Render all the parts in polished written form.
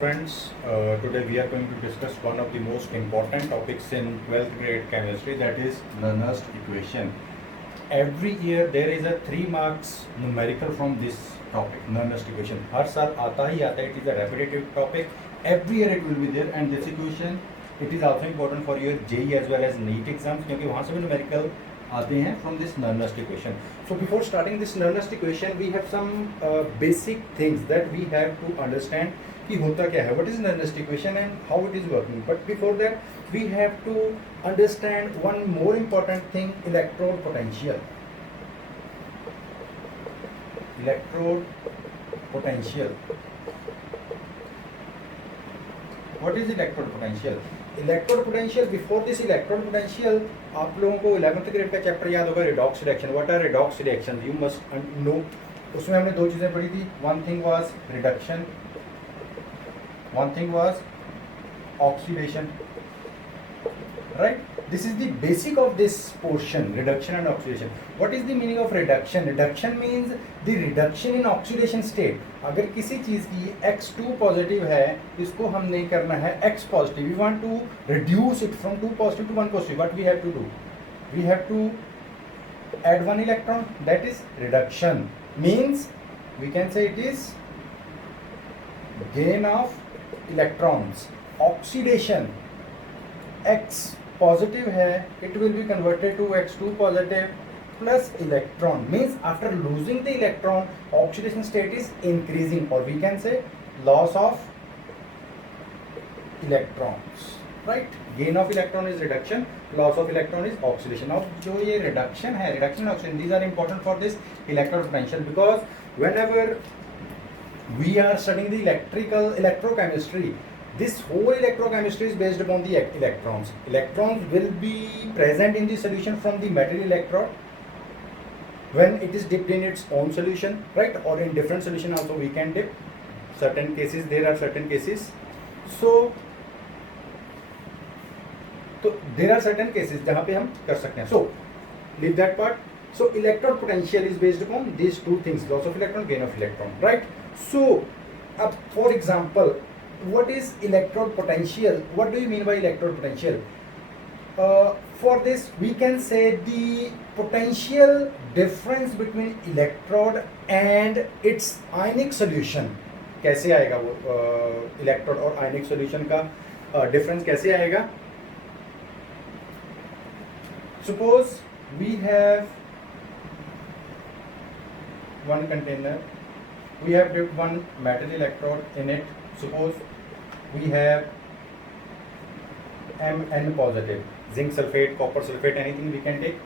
Friends, today we are going to discuss one of the most important topics in 12th grade chemistry, that is Nernst equation. Every year there is a 3 marks numerical from this topic, Nernst equation. हर साल आता ही आता है. It is a repetitive topic. Every year it will be there, and this equation it is also important for your JEE as well as NEET exams क्योंकि वहाँ से भी numerical आते हैं from this Nernst equation. So before starting this Nernst equation, we have some basic things that we have to understand कि होता क्या है, what is Nernst equation and how it is working. But before that we have to understand one more important thing, electrode potential. What is electrode potential? Electrode potential, before this electrode potential आप लोगों को 11th grade का chapter याद होगा, redox reaction. What are redox reactions? You must know. उसमें हमने दो चीज़ें पढ़ी थी. One thing was reduction, one thing was oxidation, right? This is the basic of this portion, reduction and oxidation. What is the meaning of reduction? Reduction means the reduction in oxidation state. अगर किसी चीज़ की X2 positive है, इसको हम नहीं करना है X positive. We want to reduce it from 2 positive to 1 positive. What we have to do? We have to add one electron. That is reduction. Means we can say it is gain of electrons. Oxidation, X positive है, it will be converted to X2 positive plus electron. Means after losing the electron, oxidation state is increasing, or we can say loss of electrons, right? Gain of electron is reduction, loss of electron is oxidation. Now जो ये reduction है, reduction and oxidation, these are important for this electrode potential, because whenever we are studying the electrochemistry, this whole electrochemistry is based upon the electrons. Electrons will be present in the solution from the metal electrode when it is dipped in its own solution, right? Or in different solution also we can dip. Certain cases, there are certain cases. So there are certain cases जहाँ पे हम कर सकते हैं. So leave that part. So electrode potential is based upon these two things: loss of electron, gain of electron, right? So for example, what is electrode potential? What do you mean by electrode potential? For this we can say the potential difference between electrode and its ionic solution. कैसे आएगा वो electrode और ionic solution का difference कैसे आएगा? Suppose we have one container, we have dipped one metal electrode in it. Suppose we have Mn positive, zinc sulfate, copper sulfate, anything we can take.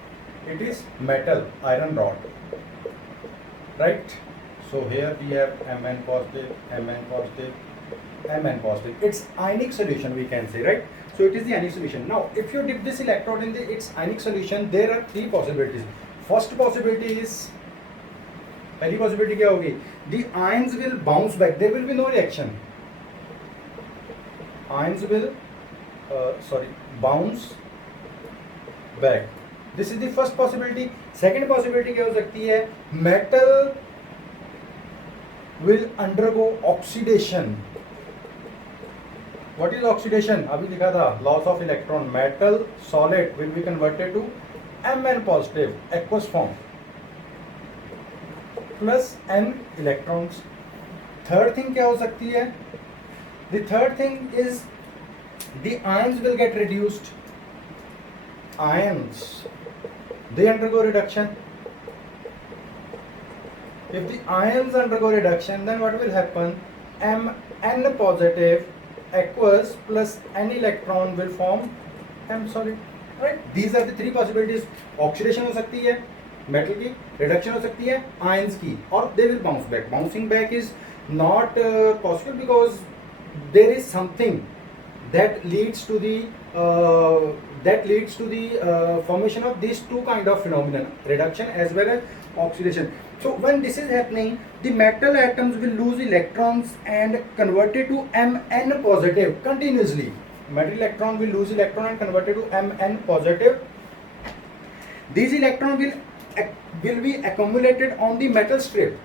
It is metal, iron rod, right? So here we have Mn positive, Mn positive, Mn positive. It's ionic solution, we can say, right? So it is the ionic solution. Now if you dip this electrode in its ionic solution, there are three possibilities. First possibility is, पहली possibility क्या होगी? The ions will bounce back. There will be no reaction. Ions will bounce back. This is the first possibility. Second possibility क्या हो सकती है? Metal will undergo oxidation. What is oxidation? अभी लिखा था loss of electron. Metal solid will be converted to Mn positive, aqueous form, plus N electrons. Third thing क्या हो सकती है? The third thing is the ions will get reduced. Ions, they undergo reduction. If the ions undergo reduction, then what will happen? Mn positive aqueous plus N electron will form M solid, right? These are the three possibilities. Oxidation हो सकती है metal की, reduction हो सकती है ions की, or they will bounce back. Bouncing back is not possible because there is something that leads to the formation of these two kind of phenomenon, reduction as well as oxidation. So when this is happening, the metal atoms will lose electrons and convert it to Mn positive continuously. Metal electron will lose electron and convert it to Mn positive. These electrons will be accumulated on the metal strip.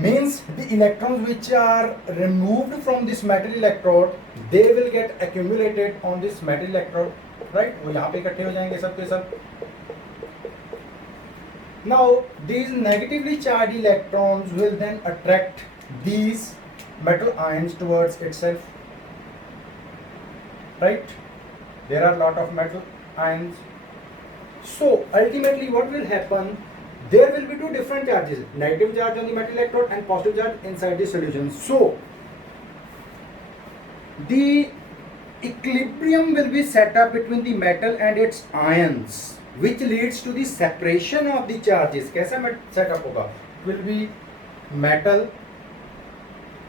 means the electrons which are removed from this metal electrode, they will get accumulated on this metal electrode, right? वो यहाँ पे इकट्ठे हो जाएंगे सब के सब. Now these negatively charged electrons will then attract these metal ions towards itself, right? There are a lot of metal ions. So ultimately what will happen, there will be two different charges, negative charge on the metal electrode and positive charge inside the solution. So the equilibrium will be set up between the metal and its ions, which leads to the separation of the charges. कैसा setup होगा? It will be metal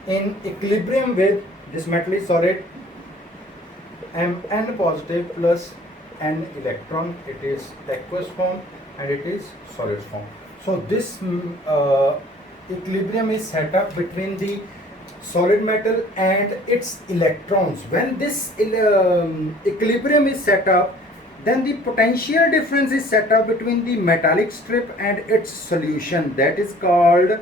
in equilibrium with this metal is solid, Mn positive plus N electron. It is aqueous form and it is solid form. So this equilibrium is set up between the solid metal and its electrons. When this equilibrium is set up, then the potential difference is set up between the metallic strip and its solution. That is called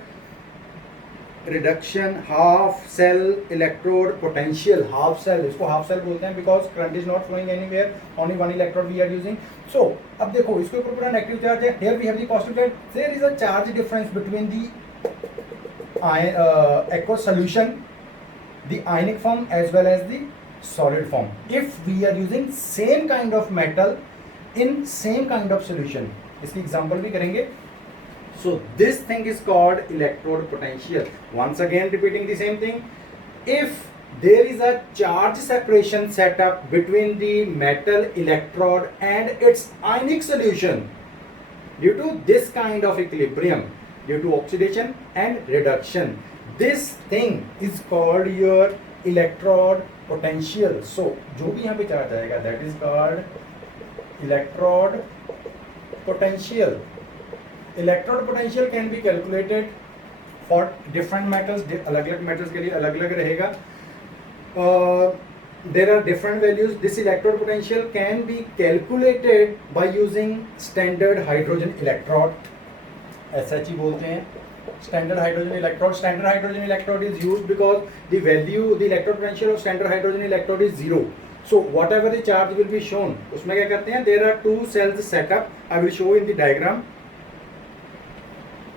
reduction half cell electrode potential. Half cell, इसको half cell बोलते हैं because current is not flowing anywhere, only one electrode we are using. So अब देखो इसके ऊपर पूरा negative charge है. Here we have the positive charge. There is a charge difference between the aqueous solution, the ionic form as well as the solid form. If we are using same kind of metal in same kind of solution, इसकी example भी करेंगे. So this thing is called electrode potential. Once again repeating the same thing. If there is a charge separation set up between the metal electrode and its ionic solution, due to this kind of equilibrium, due to oxidation and reduction, this thing is called your electrode potential. So जो भी यहाँ पे charge आएगा, that is called electrode potential. Electrode potential can be calculated for different metals. अलग-अलग metals के लिए अलग-अलग रहेगा. There are different values. This electrode potential can be calculated by using standard hydrogen electrode. SHE बोलते हैं. Standard hydrogen electrode. Standard hydrogen electrode is used because the value, the electrode potential of standard hydrogen electrode is 0. So whatever the charge will be shown, उसमें क्या करते हैं? There are two cells set up. I will show in the diagram.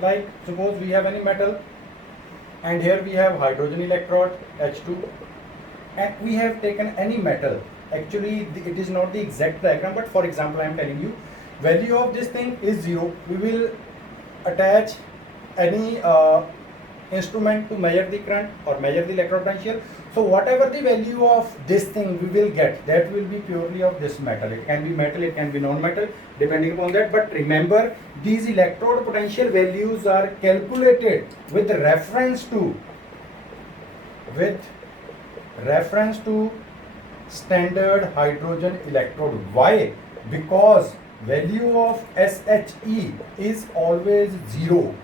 Like suppose we have any metal and here we have hydrogen electrode H2 and we have taken any metal. Actually it is not the exact diagram, but for example I am telling you value of this thing is 0. We will attach any instrument to measure the current or measure the electrode potential. So whatever the value of this thing we will get, that will be purely of this metal. It can be metal, it can be non-metal, depending upon that. But remember, these electrode potential values are calculated with reference to standard hydrogen electrode. Why? Because value of SHE is always 0.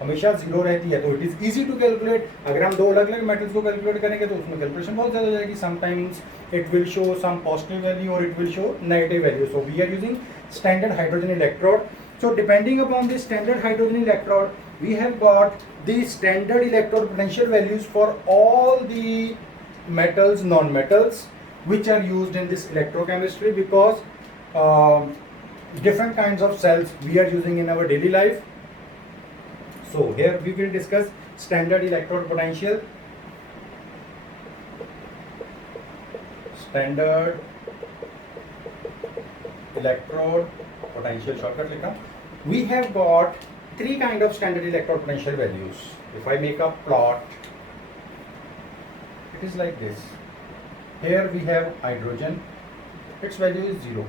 हमेशा 0 रहती है, तो it is easy to calculate. अगर हम दो अलग अलग metals को कैलकुलेट करेंगे तो उसमें कैलकुलेशन बहुत ज़्यादा हो जाएगी. Sometimes it will show some positive value और it will show negative value. So we are using standard hydrogen electrode. So depending upon the standard hydrogen electrode, we have got the standard electrode potential values for all the metals, non-metals which are used in this electrochemistry, because different kinds of cells we are using in our daily life. So here we will discuss standard electrode potential. Standard electrode potential shortcut लिखा. We have got three kind of standard electrode potential values. If I make a plot, it is like this. Here we have hydrogen, its value is 0.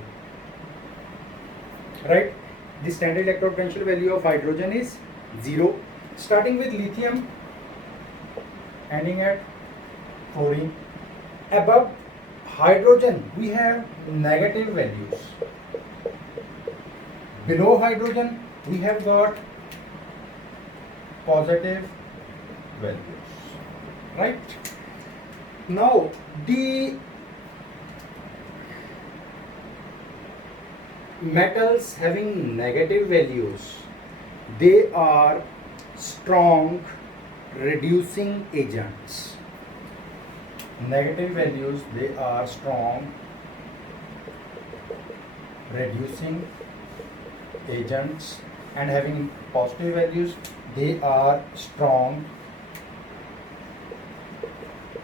Right? The standard electrode potential value of hydrogen is 0. Starting with lithium, ending at chlorine. Above hydrogen, we have negative values. Below hydrogen, we have got positive values. Right? Now, the metals having negative values, they are strong reducing agents. Negative values, they are strong reducing agents, and having positive values, they are strong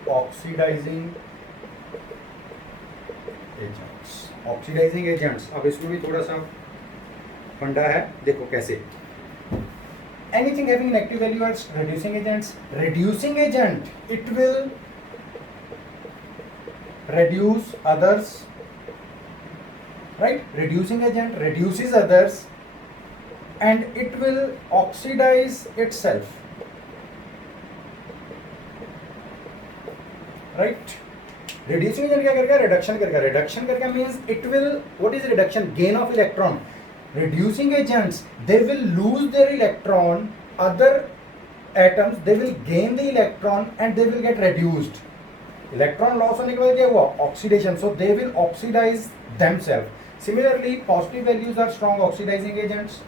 oxidizing agents. Oxidizing agents, अब इसमें भी थोड़ा सा फंडा है, देखो कैसे. Anything having negative value as reducing agents. Reducing agent, it will reduce others, right? Reducing agent reduces others and it will oxidize itself, right? Reducing agent क्या करेगा? Reduction करेगा. Reduction करेगा means it will, what is reduction? Gain of electron. Reducing agents, they will lose their electron, other atoms, they will gain the electron and they will get reduced. Electron loss होने के बाद क्या हुआ? Oxidation. So they will oxidize themselves. Similarly, positive values are strong oxidizing agents.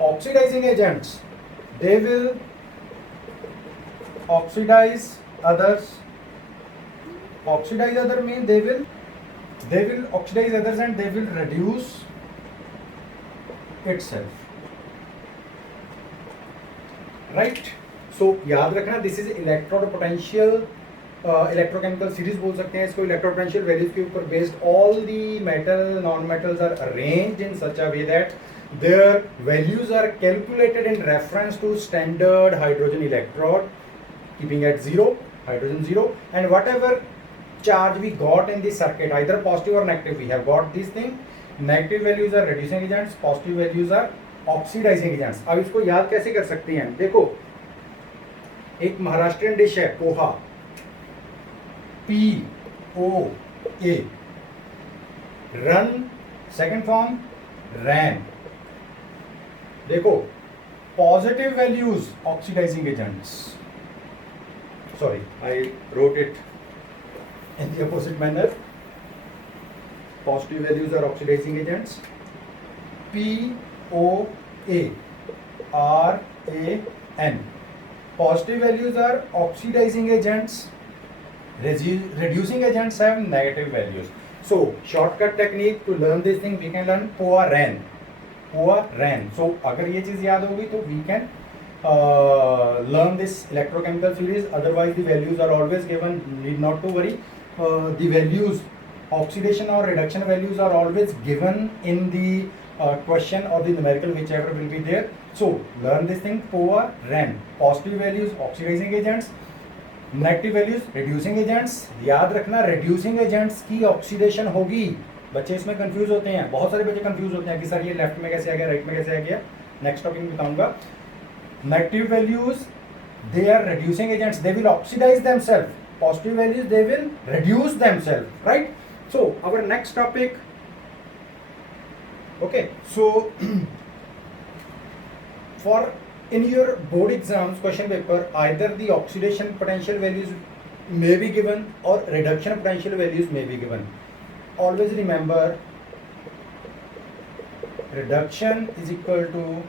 Oxidizing agents, they will oxidize others. Oxidize other means they will oxidize others and they will reduce itself, right? So याद रखना, this is electrode potential electrochemical series बोल सकते हैं इसको. electrode potential values के ऊपर based, all the metal non metals are arranged in such a way that their values are calculated in reference to standard hydrogen electrode, keeping at 0, hydrogen 0, and whatever charge we got in this circuit, either positive or negative, we have got this thing. Negative values are reducing agents, positive values are oxidizing agents. अब इसको याद कैसे कर सकते हैं? देखो, एक Maharashtrian dish है poha, POA, run second form ran. देखो, positive values oxidising agents, sorry I wrote it in the opposite manner. Positive values are oxidizing agents. POA, RAN. Positive values are oxidizing agents. Reducing agents have negative values. So shortcut technique to learn this thing, we can learn POA-RAN. POA-RAN. So अगर ये चीज़ याद होगी तो we can learn this electrochemical series. Otherwise the values are always given. Need not to worry. The values, oxidation or reduction values are always given in the question or the numerical, whichever will be there. So learn this thing. POA-RAN. Positive values oxidizing agents, negative values reducing agents. याद रखना, reducing agents की oxidation होगी. बच्चे इसमें confuse होते हैं, बहुत सारे बच्चे कंफ्यूज होते हैं कि सर ये लेफ्ट में कैसे आ गया, राइट में कैसे आ गया. नेक्स्ट टॉपिक में बताऊंगा. Negative values, they are reducing agents, they will oxidize themselves. Positive values, they will reduce themselves, right? So our next topic, okay, so for in your board exams question paper, either the oxidation potential values may be given or reduction potential values may be given. Always remember, reduction is equal to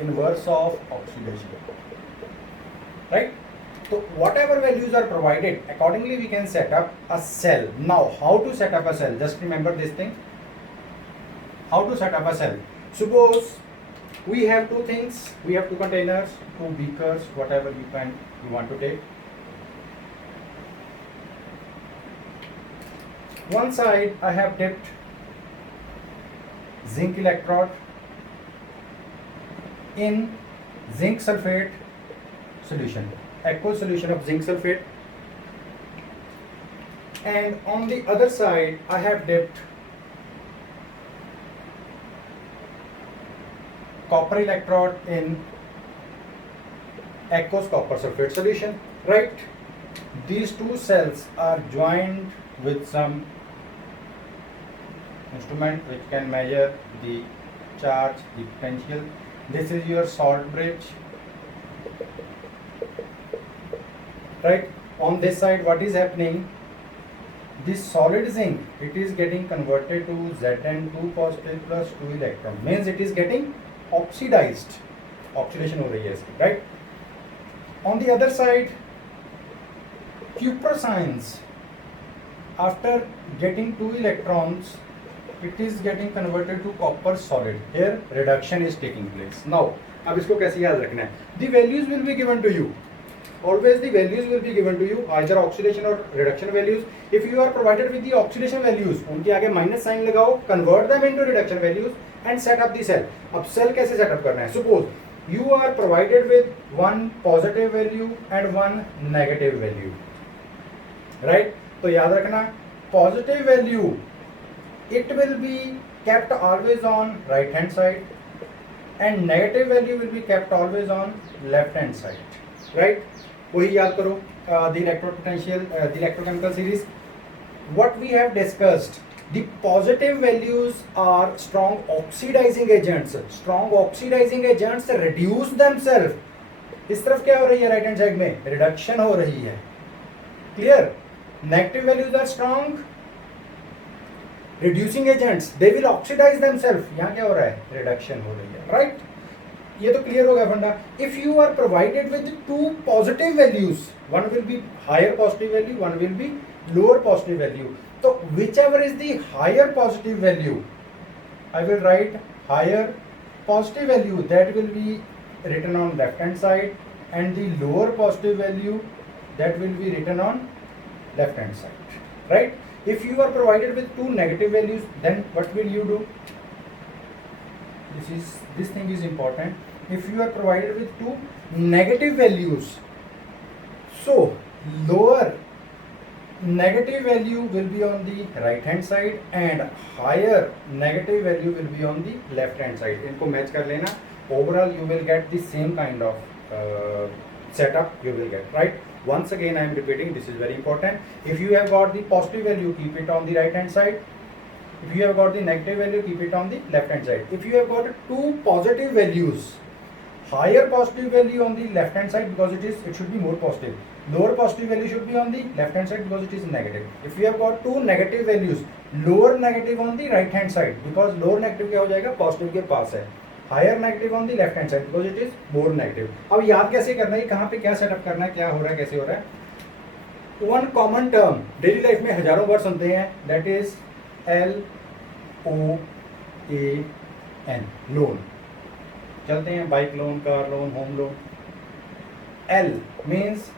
inverse of oxidation, right? So whatever values are provided, accordingly we can set up a cell. Now how to set up a cell? Just remember this thing. How to set up a cell? Suppose we have two things. We have two containers, two beakers, whatever you want to take. One side I have dipped zinc electrode in zinc sulfate solution, aqueous solution of zinc sulfate, and on the other side I have dipped copper electrode in aqueous copper sulfate solution, right? These two cells are joined with some instrument which can measure the charge, the potential. This is your salt bridge, right? On this side what is happening? This solid zinc, it is getting converted to Zn2 positive plus 2 electron, means it is getting oxidized. Oxidation हो रही है इसकी, right? On the other side, cuprous ions, after getting 2 electrons, it is getting converted to copper solid. Here reduction is taking place. Now अब इसको कैसे याद रखना है? The values will be given to you. Always the values will be given to you, either oxidation or reduction values. If you are provided with the oxidation values, उनके आगे minus sign लगाओ, convert them into reduction values and set up the cell. अब cell कैसे setup करना है? Suppose you are provided with one positive value and one negative value, right? तो याद रखना, positive value it will be kept always on right hand side and negative value will be kept always on left hand side, right? वही याद करो, the electrode potential, the electrochemical series. What we have discussed, the positive values are strong oxidizing agents. Strong oxidizing agents reduce themselves. इस तरफ क्या हो रही है? Right hand side में रिडक्शन हो रही है. Clear? Negative values are strong reducing agents. They will oxidize themselves. यहाँ क्या हो रहा है? Reduction हो रही है, right? ये तो क्लियर हो गया फंडा. If you are provided with 2 positive values, one will be higher positive value, one will be lower positive value. So whichever is the higher positive value, I will write higher positive value. That will be written on left hand side, and the lower positive value that will be written on left hand side, right? If you are provided with 2 negative values, then what will you do? This thing is important. If you are provided with 2 negative values, so lower negative value will be on the right hand side and higher negative value will be on the left hand side. इनको match कर लेना. Overall you will get the same kind of setup you will get, right? Once again I am repeating, this is very important. If you have got the positive value, keep it on the right hand side. If you have got the negative value, keep it on the left hand side. If you have got 2 positive values, higher positive value on the left hand side because it should be more positive. Lower positive value should be on the left hand side because it is negative. If you have got 2 negative values, lower negative on the right hand side because lower negative क्या हो जाएगा? Positive के पास है. Higher negative on the left hand side because it is more negative. अब याद कैसे करना है? कहाँ पे क्या सेटअप करना है? क्या हो रहा है? कैसे हो रहा है? One common term daily life में हजारों बार सुनते हैं, that is LOAN, लोन. चलते हैं bike loan, car loan, home loan. L means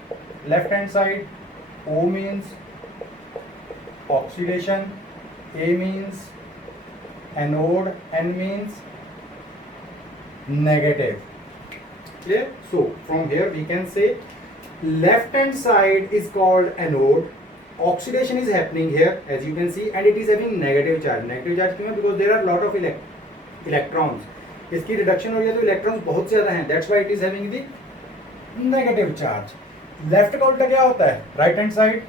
left hand side, O means oxidation, A means anode, N means negative. Clear? So from here we can say left hand side is called anode. Oxidation is happening here as you can see and it is having negative charge. Negative charge क्यों है? Because there are lot of electrons. इसकी reduction हो रही है तो electrons बहुत ज्यादा हैं. That's why it is having the negative charge. Left का उल्टा क्या होता है? Right hand side,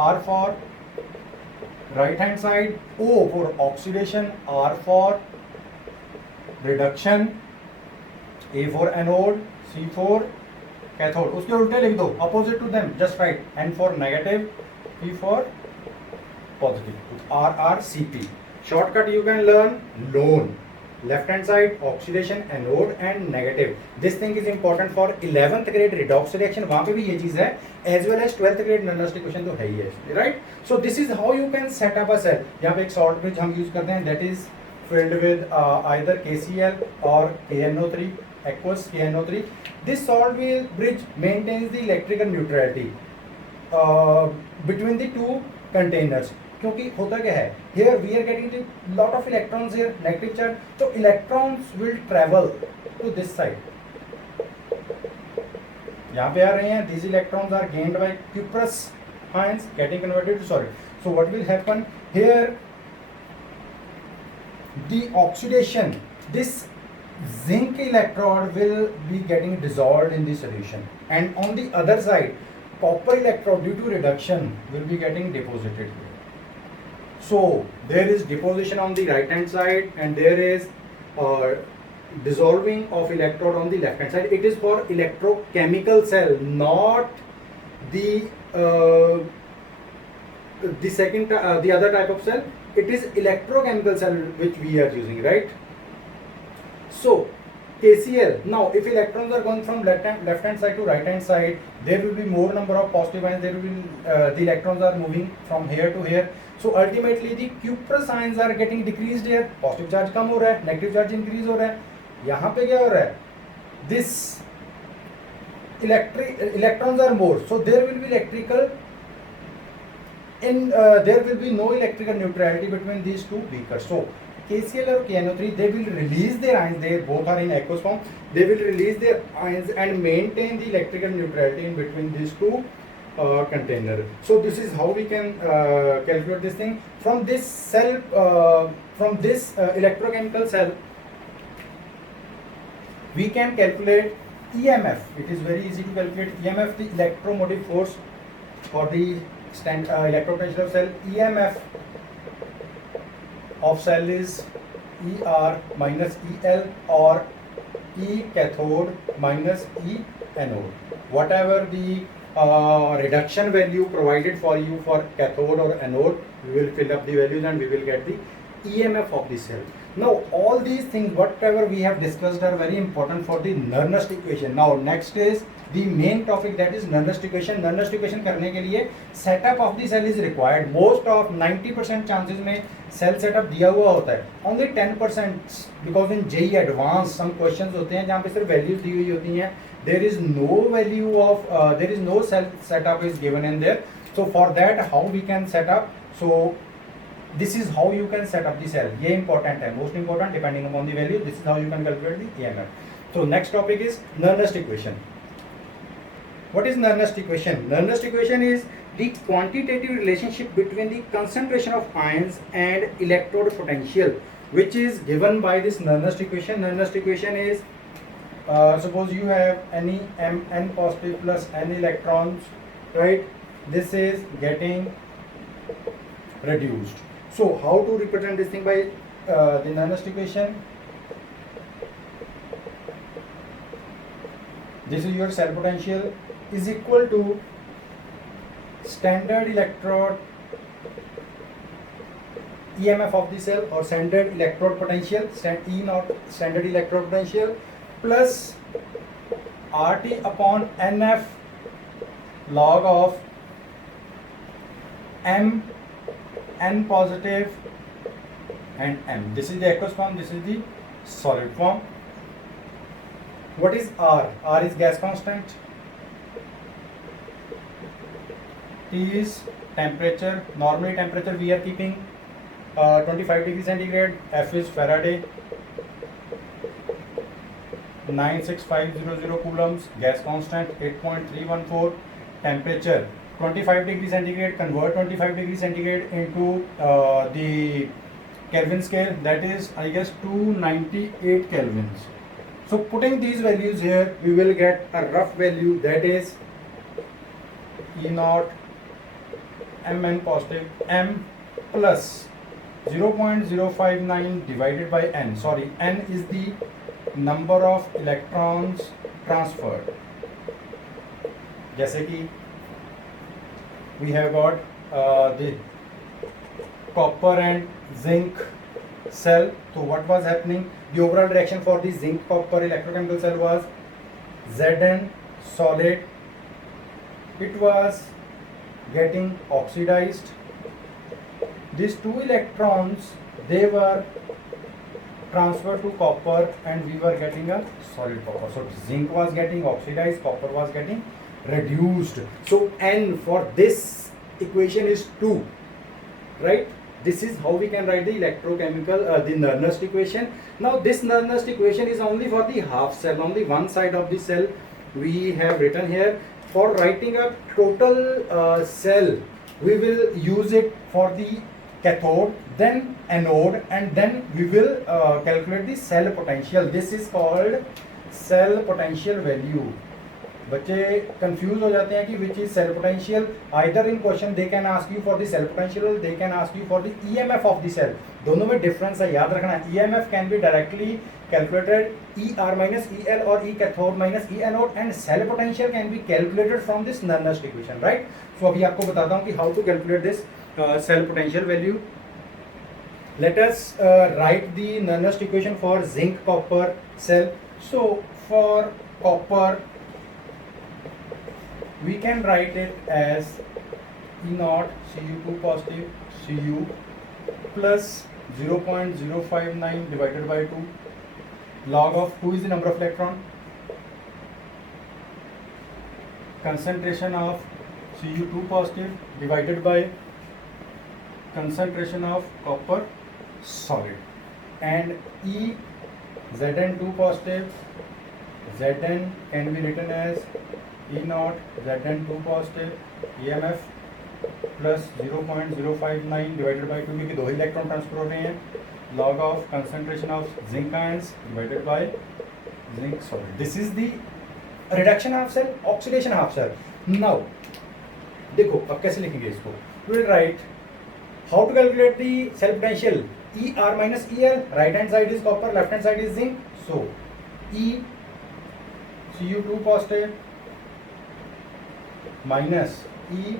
R for right hand side, O for oxidation, R for reduction, A for anode, C for cathode. उसके उल्टे लिख दो, opposite to them, just write N for negative, P for positive, RRCP. Shortcut you can learn loan. Left hand side, oxidation, anode and negative. This thing is important for 11th grade redox reaction. वहाँ पे भी ये चीज़ है, as well as 12th grade non-elastic question तो है ही है, right? So this is how you can set up a cell. यहाँ पे एक salt bridge हम use करते हैं, that is filled with either KCl or KNO3, aqueous KNO3. This salt bridge maintains the electrical neutrality between the 2 containers. क्योंकि होता क्या है, here we are getting the lot of electrons here, negative charge, so electrons will travel to this side. यहाँ पे आ रहे हैं, these electrons are gained by cuprous ions getting converted to solid. So what will happen here? The oxidation, this zinc electrode will be getting dissolved in the solution, and on the other side, copper electrode due to reduction will be getting deposited here. So there is deposition on the right hand side and there is dissolving of electrode on the left hand side. It is for electrochemical cell, not the the other type of cell. It is electrochemical cell which we are using, right? So KCL. Now if electrons are going from left hand side to right hand side, there will be more number of positive ions, there will be the electrons are moving from here to here, so ultimately the cuprous ions are getting decreased here, positive charge कम हो रहा है, negative charge increase हो रहा है. यहाँ पे क्या हो रहा है, this electrons are more, so there will be electrical there will be no electrical neutrality between these two beakers. So KCl or KNO3, they will release their ions, they both are in aqueous form, they will release their ions and maintain the electrical neutrality in between these two containers. So this is how we can calculate this thing. From this cell, from this electrochemical cell, we can calculate EMF. It is very easy to calculate EMF, the electromotive force or the electropotential of cell. EMF of cell is ER minus EL or E cathode minus E anode. Whatever the reduction value provided for you for cathode or anode, we will fill up the values and we will get the EMF of the cell. Now all these things whatever we have discussed are very important for the Nernst equation. Now next is the main topic, that is Nernst equation. Nernst equation करने के लिए setup of the cell is required. Most of 90% chances में cell setup दिया हुआ होता है. Only 10% because in JEE advanced some questions होते हैं जहाँ पे सिर्फ values दी हुई होती हैं. There is no value of there is no cell setup is given in there. So for that how we can set up? So this is how you can set up the cell. ये important है, most important, depending upon the value. This is how you can calculate the EMF. So next topic is Nernst equation. What is Nernst equation? Nernst equation is the quantitative relationship between the concentration of ions and electrode potential, which is given by this Nernst equation. Nernst equation is suppose you have any n positive plus n electrons, right? This is getting reduced. So how to represent this thing by the Nernst equation? This is your cell potential is equal to standard electrode EMF of the cell or standard electrode potential, E naught standard electrode potential, plus RT upon NF log of M, N positive and M. This is the aqueous form, this is the solid form. What is R? R is gas constant. T is temperature. Normally temperature we are keeping 25 degrees centigrade. F is Faraday. 96500 coulombs. Gas constant 8.314. Temperature 25 degrees centigrade. Convert 25 degrees centigrade into the Kelvin scale. That is, I guess, 298 kelvins. So putting these values here, we will get a rough value, that is E naught Mn positive M plus 0.059 divided by N. Sorry, N is the number of electrons transferred. जैसे कि we have got the copper and zinc cell. So what was happening? The overall reaction for the zinc copper electrochemical cell was Zn solid. It was getting oxidized. These two electrons, they were transferred to copper and we were getting a solid copper. So zinc was getting oxidized, copper was getting reduced. So N for this equation is 2, right? This is how we can write the electrochemical, the Nernst equation. Now this Nernst equation is only for the half cell, only one side of the cell we have written here. For writing a total cell, we will use it for the cathode, then anode, and then we will calculate the cell potential. This is called cell potential value. बच्चे confuse हो जाते हैं कि which is cell potential. Either in question they can ask you for the cell potential, they can ask you for the EMF of the cell. दोनों में difference है, याद रखना. EMF can be directly calculated E R minus E L और E cathode minus E anode, and cell potential can be calculated from this Nernst equation, right. So अभी आपको बताता हूँ कि how to calculate this cell potential value. Let us write the Nernst equation for zinc copper cell. So for copper we can write it as E naught Cu2 positive Cu plus 0.059 divided by 2. Log of 2 is the number of electron. Concentration of Cu2 positive divided by concentration of copper solid. And E Zn2 positive, Zn can be written as E naught Zn2 positive EMF plus 0.059 divided by 2 क्योंकि दो ही electron transfer हो रहे हैं. Log of concentration of zinc ions divided by zinc solid. This is the reduction half cell, oxidation half cell. Now देखो अब कैसे लिखेंगे इसको. We will write how to calculate the cell potential. ER minus EL, right hand side is copper, left hand side is zinc. So E Cu2 positive minus E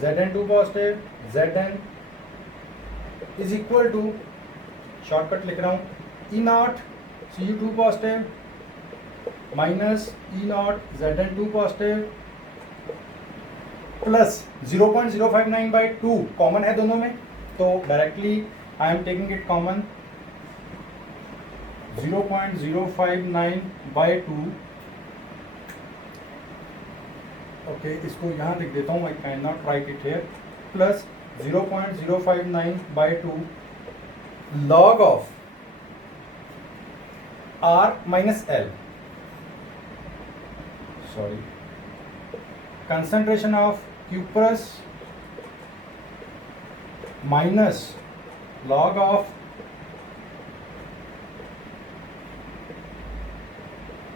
Zn2 positive Zn is equal to, shortcut लिख रहा हूँ, E naught Cu2 positive minus E naught Zn2 positive plus 0.059 by 2 common है दोनों में, तो directly I am taking it common. 0.059 by 2. Okay, इसको यहाँ लिख देता हूँ, I can not right it here. Plus 0.059 by 2 log of R minus L, sorry, concentration of cuprous minus log of,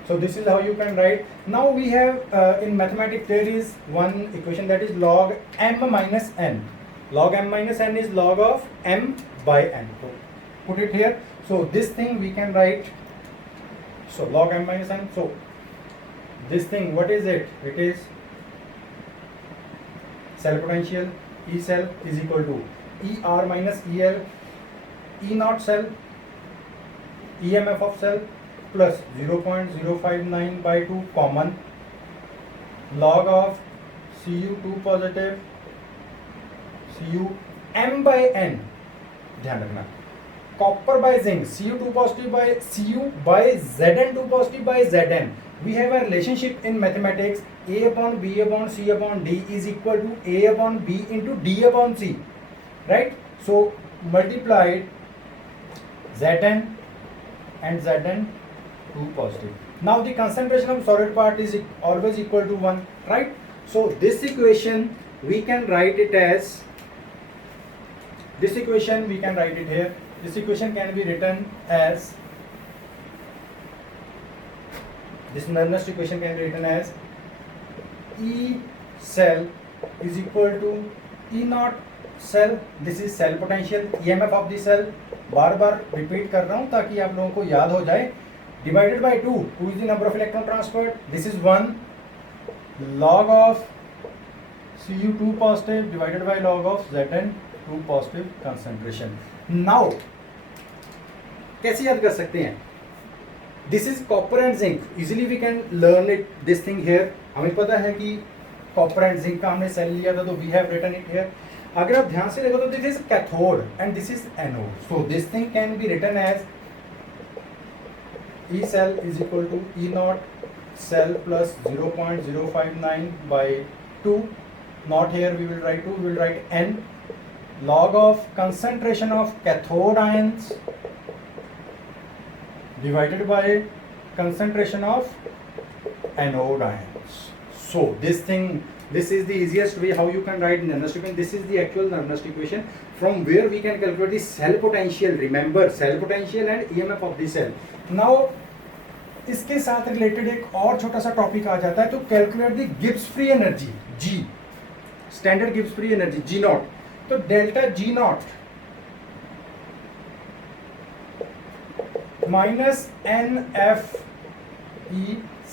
so this is how you can write. Now we have in mathematics there is one equation that is log m minus n. Log m minus n is log of m by n. So put it here. So this thing we can write, so log m minus n. So this thing, what is it? It is cell potential. E cell is equal to ER minus EL, E naught cell, EMF of cell plus 0.059 by 2 common, log of Cu2 positive Cu m by n. ध्यान रखना, copper by zinc, Cu2 positive by Cu by Zn2 positive by Zn. We have a relationship in mathematics, A upon B upon C upon D is equal to A upon B into D upon C, right? So multiplied Zn and Zn2 positive. Now the concentration of solid part is always equal to 1, right? So this equation we can write it as, this equation we can write it here. This equation can be written as, this next equation can be written as E cell is equal to E naught cell, this is cell potential, EMF of the cell, bar bar repeat कर रहा हूँ ताकि आप लोगों को याद हो जाए, divided by 2, 2 is the number of electron transferred, this is 1, log of Cu2 positive divided by log of Zn2 positive concentration. Now कैसे याद कर सकते हैं? This is copper and zinc. Easily we can learn it, this thing here. हमें पता है कि copper and zinc का हमने सेल लिया था, तो we have written it here. अगर आप ध्यान से देखो तो this is cathode and this is anode. So this thing can be written as E cell is equal to E naught cell plus 0.059 by 2. Not here we will write 2, we will write N, log of concentration of cathode ions divided by concentration of anode ions. So this thing, this is the easiest way how you can write Nernst equation. This is the actual Nernst equation from where we can calculate the cell potential. Remember, cell potential and EMF of the cell. Now इसके साथ related एक और छोटा सा topic आ जाता है, तो calculate the Gibbs free energy G, standard Gibbs free energy G naught. तो delta G naught minus NFE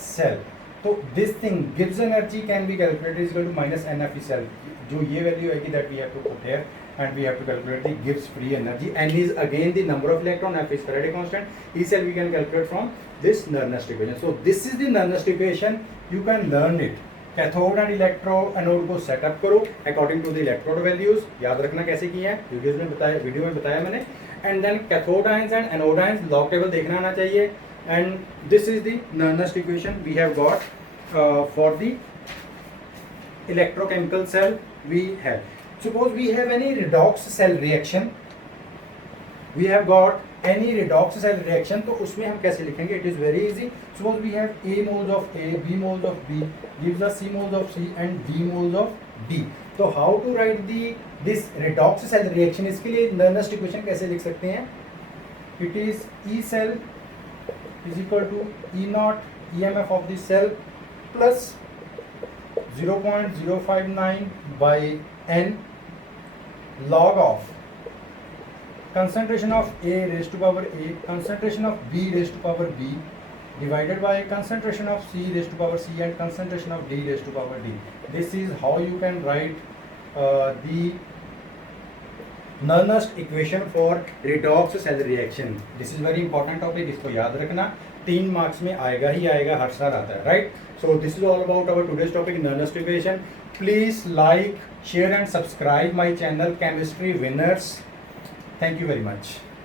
cell. तो this thing Gibbs energy can be calculated is equal to minus NFE cell. जो ये value आएगी that we have to put here and we have to calculate the Gibbs free energy. N is again the number of electron, F is Faraday constant. E cell we can calculate from this Nernst equation. So this is the Nernst equation. You can learn it. Cathode and electro anode को setup करो according to the electrode values. याद रखना कैसे किए हैं, video में बताया मैंने. And then cathode ions and anode ions log table देखना आना चाहिए. And this is the Nernst equation we have got for the electrochemical cell. We have, suppose we have any redox cell reaction, we have got any redox cell reaction, तो उसमें हम कैसे लिखेंगे? It is very easy. Suppose we have A moles of A, B moles of B gives us C moles of C and D moles of D. तो how to write this redox cell reaction? इसके लिए Nernst equation कैसे लिख सकते हैं? It is E cell is equal to E naught EMF of the cell plus 0.059 by N log of concentration of A raised to power A, concentration of B raised to power B divided by concentration of C raised to power C and concentration of D raised to power D. This is how you can write the Nernst equation for redox cell reaction. This is very important topic, इसको याद रखना. 3 marks में आएगा ही आएगा, हर साल आता है, right? So this is all about our today's topic, Nernst equation. Please like, share and subscribe my channel Chemistry Winners. Thank you very much.